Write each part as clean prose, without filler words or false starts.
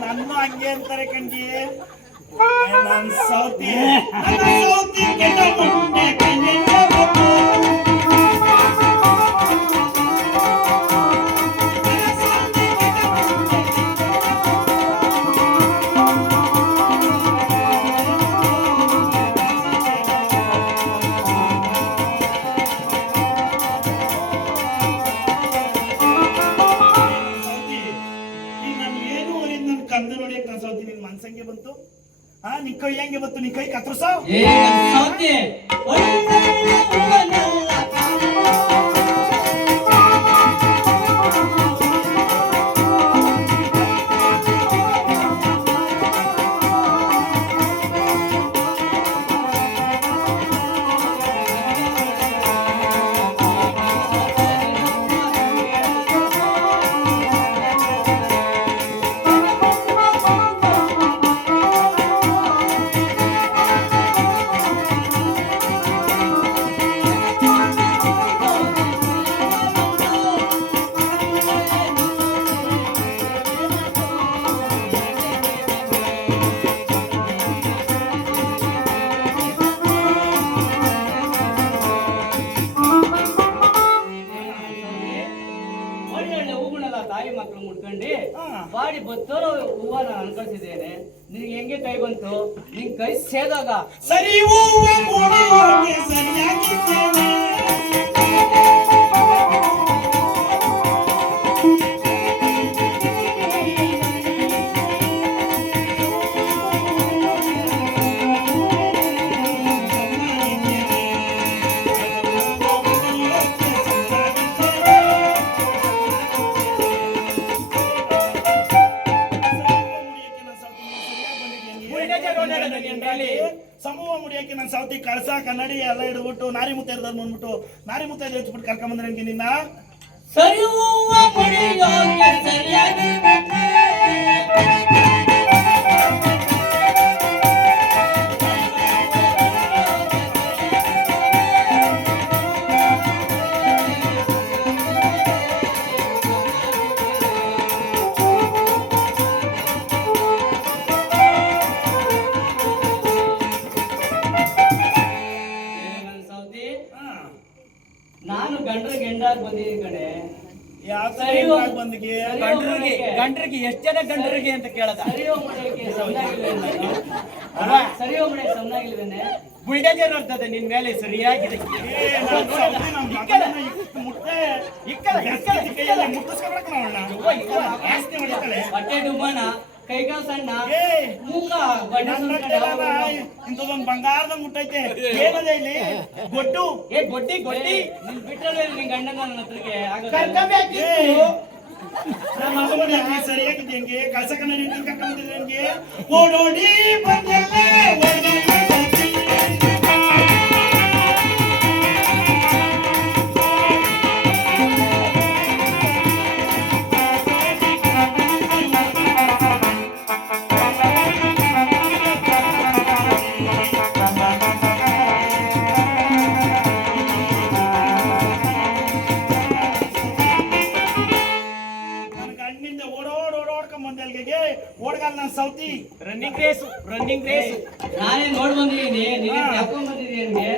ನನ್ನ ಹಂಗೆ ಅಂತಾರೆ ಕಣ್ಗಿ. ನನ್ ಸೌತಿ ಕೆಟ್ಟ ಮುಂಡೆ ಕೈಯೆಲ್ಲ ಬಂತು. ಕಂದು ನೋಡಿ ಕನ್ಸೌತಿ ನಿನ್ ಮನ್ಸಂಗೆ ಬಂತು. ನೀ ಕೈ ಹೆಂಗೆ ಬಂತು? ನೀ ಕೈ ಕತ್ರಸ ತಾಯಿ ಮಕ್ಕಳು ಮುಟ್ಕೊಂಡು ಬಾಡಿ ಬತ್ತೋರು ಹೂವ ನಾನು ಅನ್ಕೊಳ್ತಿದ್ದೇನೆ. ನಿನ್ಗೆ ಹೆಂಗೆ ಕೈ ಬಂತು? ನಿನ್ ಕೈ ಸೇದಾಗ ಸರಿ ಹೂವ ಸರಿಯಾಗಿದ್ದೇನೆ. ಸಮೂಹ ಮುಡಿಯಕ್ಕೆ ನನ್ನ ಸೌತಿ ಕಳಸ ಕನ್ನಡಿ ಎಲ್ಲ ಇಡ್ಬಿಟ್ಟು ನಾರಿ ಮುತ್ತೈದ ಬಂದ್ಬಿಟ್ಟು ನಾರಿ ಮುತ್ತೈದ ಹೆಚ್ಚಿಬಿಟ್ಟು ಕರ್ಕೊಂಬಂದ್ರೆ ನನಗೆ ನಿನ್ನ ಸರಿ ನಾನು ಗಂಡ್ರಿಗೆ ಹೆಂಡಾಗಿ ಬಂದಿದ್ದೀನಿ ಕಣೆ. ಗಂಡ್ರಿಗೆ ಎಷ್ಟು ಜನ ಗಂಡ್ರಿಗೆ ಅಂತ ಕೇಳದ ಸರಿಯೋ ಮನೆಗೆ ಸಮನಾಗಿಲ್ವೇನೆ? ಬುಲ್ಡೇಜರ್ ಬರ್ತದೆ ನಿನ್ ಮೇಲೆ ಸರಿಯಾಗಿದೆ. ಹೊಟ್ಟೆ ಡುಮ್ಮನ ಕೈಕಾಲು ಸಣ್ಣ ಮೂಕ ಇಂಥದೊಂದು ಬಂಗಾರದ ಮುಟ್ಟೈತೆ. ಏನದೆ ಇಲ್ಲಿ ಗೊಡ್ಡು ಗೊಡ್ಡಿ ನಿನ್ ಬಿಟ್ರೆ ನಿನ್ ಗಂಡನ ನನ್ನ ಹತ್ರಕ್ಕೆ ಸರಿಯಾಗಿದೆ. ಹೆಂಗೆ ಕಳ್ಸ ಕನ್ನಡಿ ಕರ್ಕೊಂಡಿದ್ರೆ ಹೆಂಗೆ ಓಡೋಡಿ ಬಂದಲ್ಲೇ ಓಡ್ಗಾಲ್ ನನ್ನ ಸೌತಿ ರನ್ನಿಂಗ್ ರೇಸ್ ನಾನೇ ನೋಡ್ ಬಂದಿದ್ದೀನಿ. ನೀನು ಕರ್ಕೊಂಡ್ ಬಂದಿದ್ದೀನಿ.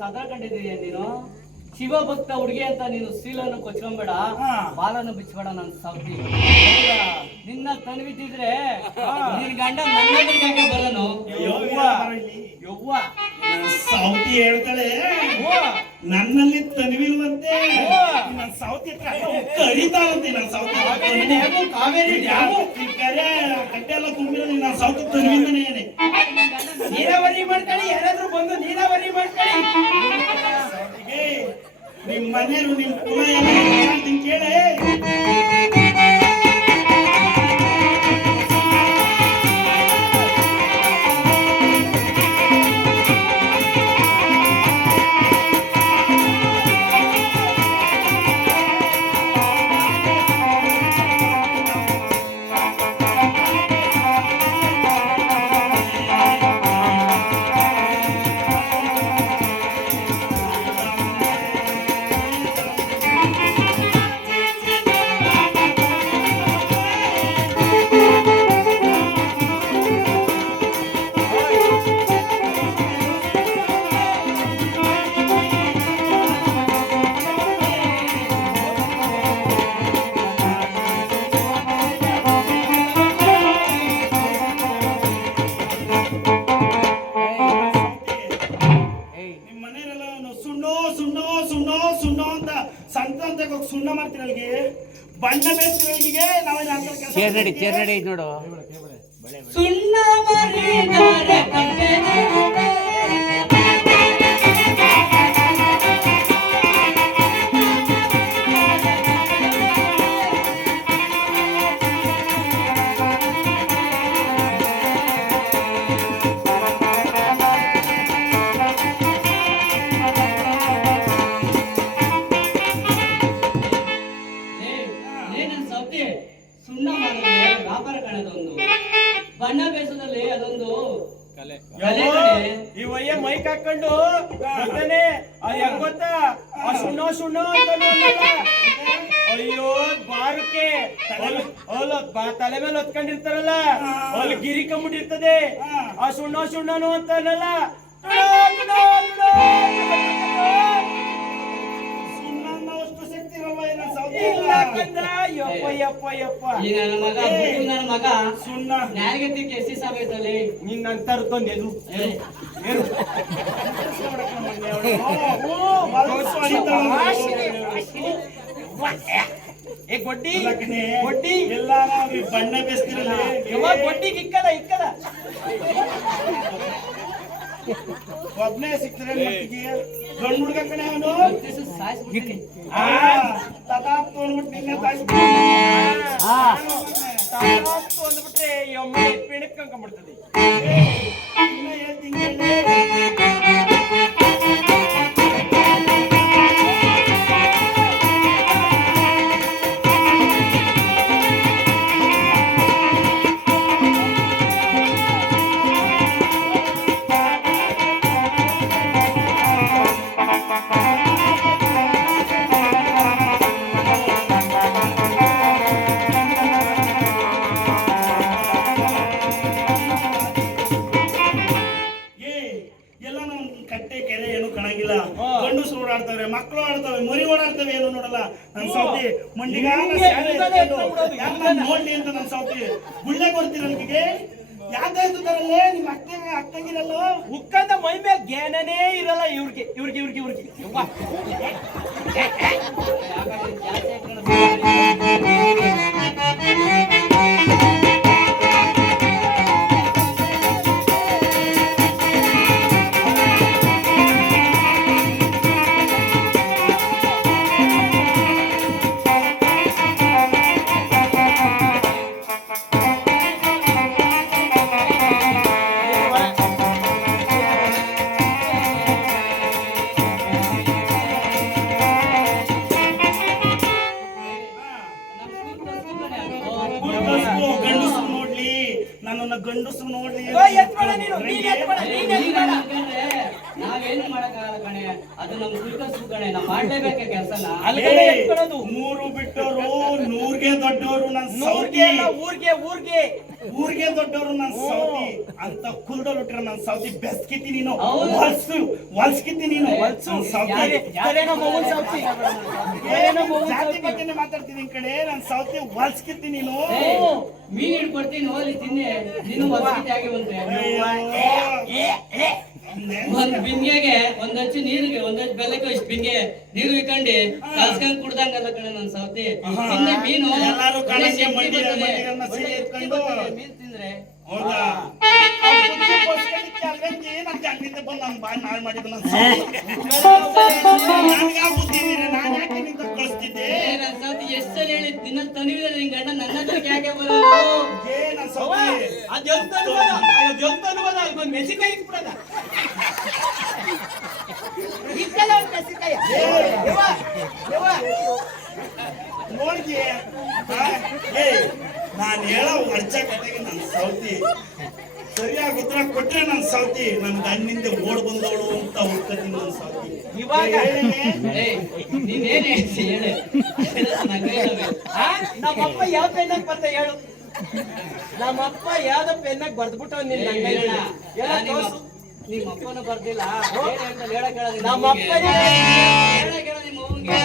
ಸದಾ ಕಂಡಿದ್ದೀಯ ನೀನು. ಶಿವ ಭಕ್ತ ಹುಡುಗಿ ಅಂತ ನೀನು ಸೀಲನ್ನು ಕೊಚ್ಕೊಂಬೇಡ, ಬಾಲನ್ನು ಬಿಚ್ಚಬೇಡ. ನನ್ನ ಸೌತಿ ನಿನ್ನ ತನ್ವಿತಿದ್ರೆ ನಿನ್ ಗಂಡ ನನ್ನ ಬರೋನು. ಯವ್ವ ಸೌತಿ ಹೇಳ್ತಾಳೆ ನನ್ನಲ್ಲಿ ತನ್ವಿಲ್ವಂತೆ ನನ್ನ ಸೌತಿ ಕರಿತಾಳಂತೆ ನನ್ನ ಸೌತಿ ಕಾವೇರಿ ಡ್ಯಾಮು ಕರೆ ಕಟ್ಟೆ ಎಲ್ಲ ತುಂಬಿರೋದು ನನ್ನ ಸೌತಿ ತನ್ವಿಂದನೇ ನೀರಾವರಿ ಮಾಡ್ಕೊಳ್ಳಿ, ಯಾರಾದ್ರೂ ಬಂದು ನೀರಾವರಿ ಮಾಡ್ಕೊಳ್ಳಿ. ಸೌತಿಗೆ ನಿಮ್ ಮನೆಯವರು ನಿಮ್ ಕುಲ ಎಲ್ಲ ಹೇಳ್ತೀನಿ ಕೇಳೆ. ಸಂಕ್ರಾಂತಿಗೆ ಹೋಗಿ ಸುಣ್ಣ ಮಾಡ್ತಿರಲ್ಗೆ ಬಣ್ಣ ಬೇಸ್ತಿರಲ್ಗೆ ನಾವೇನು ಚೇರ್ ರೆಡಿ ನೋಡು. ಸುಣ್ಣ ಮರಿದರೆ ಕಣ್ಣೆನೆ ಸುಣ್ಣ ಮಾಡಿದ್ರೆ ವ್ಯಾಪಾರ ಕಾಣೋದೊಂದು, ಬಣ್ಣ ಬೇಸದಲ್ಲಿ ಅದೊಂದು ಕಲೆ ಕಣೆ. ಈ ವಯ್ಯ ಮೈಕ್ ಹಾಕೊಂಡು ಬರ್ತಾನೆ, ಅದು ಹೆಂಗ್ ಗೊತ್ತಾ, ಆ ಸುಣ್ಣೋ ಸುಣ್ಣೋ ಅಂತ ಅಯ್ಯೋ ಬಾರಕ್ಕೆ ತಲೆ ಮೇಲೆ ಹೊತ್ಕೊಂಡಿರ್ತಾರಲ್ಲ ಅಲ್ಲಿ ಗಿರಿ ಕಂಬಿಟ್ಟಿರ್ತದೆ, ಆ ಸುಣ್ಣೋ ಸುಣ್ಣನು ಅಂತಾನಲ್ಲ ನನ್ನ ಮಗ ಸುಣ್ಣ ನ್ಯಾಯಗತಿಗೆ ಎಸಿ ಸಾಗೈತಲ್ಲಿ ನಿನ್ನಂತರದೊಂದು ಎದು ಏ ಗೊಡ್ಡಿ ಗೊಡ್ಡಿ ಎಲ್ಲ ಬಣ್ಣ ಬೇಸ್ತಿರಲ್ಲ ಗೊಡ್ಡಿಗೆ ಇಕ್ಕದ ಒಬ್ನೇ ಸಿಕ್ತಾರೆ ಮಟ್ಟಿಗೆ ಗಂಡು ಹುಡುಗ ಕಣೆ ಅವನು ಅಂದ್ಬಿಟ್ರೆ ಒಮ್ಮೆ ಪಿಣಕ್ ಕಂಕೊಂಡ್ಬಿಡ್ತದೆ. ಗಂಡಸರು ಓಡಾಡ್ತವೆ, ಮಕ್ಕಳು ಆಡ್ತವೆ, ಮರಿ ಓಡಾಡ್ತವೆ, ಏನು ನೋಡಲ್ಲ. ನನ್ನ ಸೌತಿ ಮಂಡಿಗ ನೋಡ್ಲಿ ಅಂತ ನನ್ನ ಸೌತಿ ಗುಳ್ಳೆ ಕೊಡ್ತೀರಲ್ಗೆ ಯಾಕಾಯ್ತು ತರಲ್ಲೇ ನಿಮ್ಮ ಅಕ್ಕಂಗಿರಲ್ಲ ಉಕ್ಕಂದ ಮೈ ಮೇಲೆ ಜ್ಞಾನನೇ ಇರಲ್ಲ ಇವ್ರಿಗೆ ಗಂಡಸರು ನೋಡ್ಲಿ. ನಾವೇನು ಮಾಡಕ್ಕಾಗಲ್ಲ ಕಣೆ, ಅದು ನಮ್ ಕುಲ್ಕಸು ಕಣೆ, ನಾವ್ ಮಾಡ್ಲೇಬೇಕ ಕೆಲ್ಸನ. ಮೂರು ಬಿಟ್ಟವರು ನೂರ್ಗೆ ದೊಡ್ಡವರು ನನ್ನ ಸೌತಿ, ಊರ್ಗೆ ದೊಡ್ಡವರು ನನ್ನ ಸೌತಿ ಅಂತ ಕುಲ್ಡಲ್ ಬಿಟ್ರೆ ನನ್ನ ಸೌತಿ ಬೆಸ್ಕಿತಿ ನೀನು, ಹೊಲ್ಸ್ಕಿತಿ ನೀನು ಜಾತಿ ಬಗ್ಗೆನೆ ಮಾತಾಡ್ತೀನಿ ಕಡೆ ನನ್ನ ಸೌತಿ ಹೊಲ್ಸ್ಕಿತಿ ನೀನು. ಮೀನ್ ಹಿಡ್ಕೊಡ್ತೀನಿ ಹೋಲಿ ತಿನ್ನೆ, ನೀನು ಹೊಲ್ಸ್ಕಿತಿ ಆಗಿ ಬಂದ್ರೆ ಒಂದ್ ಬಿಂಗೆಗೆ ಒಂದ್ ಹಚ್ಚು ನೀರಿಗೆ ಒಂದ್ ಹಚ್ಚು ಬೆಲ್ಲಕ್ಕೆ ಇಷ್ಟು ಬಿಂಗೆ ನೀರು ಇಟ್ಕೊಂಡು ಕಲ್ಸ್ಕೊಂಡ್ ಕುಡ್ದಂಗಲ್ಲ ಕಣ ನನ್ ಸೌತಿ. ತಿಂದ್ರೆ ಮೀನು ಎಲ್ಲಾರು ಒಳ್ಳೆ ಕಣಕ್ಕೆ ಶಕ್ತಿ ಮಂಡಿಗೆ ಬರ್ತದೆ. ಮಂಡಿಗೆಲ್ಲ ಸಿಹಿ ಒಳ್ಳೆ ಶಕ್ತಿ ಎತ್ಕೊಂಡು. ಬರ್ತದೆ ಮೀನ್ ತಿಂದ್ರೆ. ಹೌದಾ ಅಲ್ಲಿಂದ ಬಂದು ನಾನು ಬಾಳ್ ನಾಳ್ ಮಾಡಿದ್ದು ನನ್ನ ಸೌತಿ. ನನ್ಗೆ ಯಾವ ಬುದ್ಧಿ ಇದೀನಿ? ನಾನ್ ಯಾಕೆ ನಿಂತ ಕಳಿಸ್ತಿದ್ದೆ? ಏ ನನ್ ಸೌತಿ ಎಷ್ಟ್ ಸಲ ಹೇಳಿ ದಿನ ತನಿವಿದ್ರೆ ನಿನ್ ಗಂಡ ನನ್ನ ಹತ್ರಕ್ಕೆ ಯಾಕೆ ಬರೋದು? ಏ ನನ್ನ ಸೌತಿ. ಅದೆಂತ ಅನುಭವ ಅಲ್ಲಿ ಬಂದು ಮೆಣಸಿನ್ಕಾಯಿ ಇಟ್ಬಿಡೋದ ಇಕ್ಕಲ್ಲ ಒಂದು ಮೆಣಸಿನ್ಕಾಯಿ ನೋಡ್ಗೆ ನಾನು ಹೇಳೋ ಅರ್ಚ ಕತೆಗೆ ನನ್ನ ಸೌತಿ ಸರಿಯಾಗಿ ಉತ್ತರ ಕೊಟ್ರೆ ನನ್ನ ಸೌತಿ ನನ್ನ ಗಣ್ಣಿಂದ ಓಡ್ ಬಂದವಳು ಅಂತ ಹುಡ್ಕತೀನಿ ನನ್ನ ಸೌತಿ. ಇವಾಗ ನೀನೇನ್ ಹೇಳ್ತಿ ಹೇಳು. ನಮ್ಮಪ್ಪ ಯಾವ ಪೆನ್ನಾಗ ಬರ್ತ ಹೇಳು. ನಮ್ಮಪ್ಪ ಯಾವ್ದೋ ಪೆನ್ನಾಗ ಬರ್ದ್ಬಿಟ್ಟವ್ ನಿನ್ನ ನಿಮ್ಮ ಅಪ್ಪನೂ ಬರ್ದಿಲ್ಲ ಹೇಳ ಕೇಳ ನಮ್ಮಪ್ಪ ನಿಮ್ಮ ಅವ್ನಿಗೆ